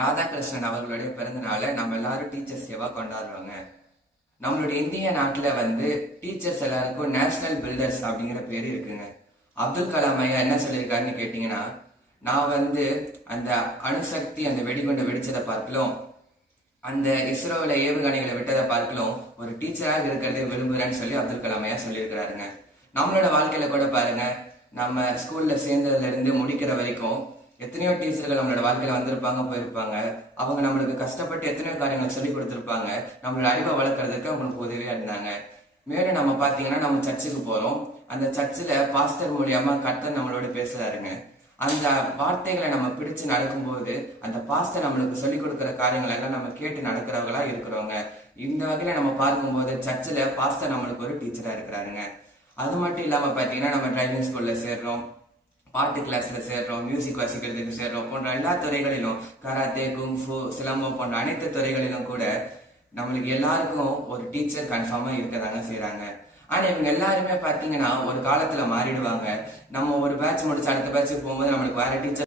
ராதாகிருஷ்ணன் அவர்களுடைய பிறந்த நாளை நம்ம எல்லாரும் டீச்சர்ஸ் டேவா கொண்டாடுவாங்க. நம்மளுடைய இந்திய நாட்டுல டீச்சர்ஸ் எல்லாருக்கும் நேஷனல் பில்டர்ஸ் அப்படிங்கிற பேரு இருக்குங்க. அப்துல் கலாம் ஐயா என்ன சொல்லியிருக்காருன்னு கேட்டீங்கன்னா, நான் அந்த அணுசக்தி அந்த வெடிகுண்டை வெடிச்சதை பார்க்கலாம், அந்த இஸ்ரோவில் ஏவுகணைகளை விட்டதை பார்க்கலாம், ஒரு டீச்சராக இருக்கிறதே விரும்புகிறேன்னு சொல்லி அப்துல் கலாம் ஐயா சொல்லியிருக்கிறாருங்க. நம்மளோட வாழ்க்கையில கூட பாருங்க, நம்ம ஸ்கூல்ல சேர்ந்ததுல இருந்து முடிக்கிற வரைக்கும் எத்தனையோ டீச்சர்கள் நம்மளோட வாழ்க்கையில வந்திருப்பாங்க, போயிருப்பாங்க. அவங்க நம்மளுக்கு கஷ்டப்பட்டு எத்தனையோ காரியங்களை சொல்லி கொடுத்துருப்பாங்க. நம்மளோட அறிவை வளர்க்கறதுக்கு அவங்களுக்கு உதவியா இருந்தாங்க. மேலும் நம்ம பாத்தீங்கன்னா, நம்ம சர்ச்சுக்கு போறோம். அந்த சர்ச்சில் பாஸ்டர் மூலியமா கர்த்தர் நம்மளோட பேசுறாருங்க. அந்த வார்த்தைகளை நம்ம பிடிச்சு நடக்கும்போது அந்த பாஸ்டர் நம்மளுக்கு சொல்லிக் கொடுக்குற காரியங்கள் எல்லாம் நம்ம கேட்டு நடக்கிறவங்களா இருக்கிறவங்க. இந்த வகையில நம்ம பார்க்கும்போது சர்ச்சில் பாஸ்டர் நம்மளுக்கு ஒரு டீச்சரா இருக்கிறாருங்க. அது மட்டும் இல்லாம பாத்தீங்கன்னா, நம்ம டிரைவிங் ஸ்கூல்ல சேர்றோம், பாட்டு கிளாஸ்ல சேர்றோம், மியூசிக் வாசிக்கிறதுக்கு சேர்றோம், போன்ற எல்லா துறைகளிலும் கராத்தே, குங்ஃபு, சிலம்பம் போன்ற அனைத்து துறைகளிலும் கூட நம்மளுக்கு எல்லாருக்கும் ஒரு டீச்சர் கன்ஃபார்மா இருக்கதாங்க செய்யறாங்க. ஆனா இவங்க எல்லாருமே பாத்தீங்கன்னா ஒரு காலத்துல மாறிடுவாங்க. நம்ம ஒரு பேட்ச் முடிச்சு அடுத்த பேட்சுக்கு போகும்போது நம்மளுக்கு வேற டீச்சர்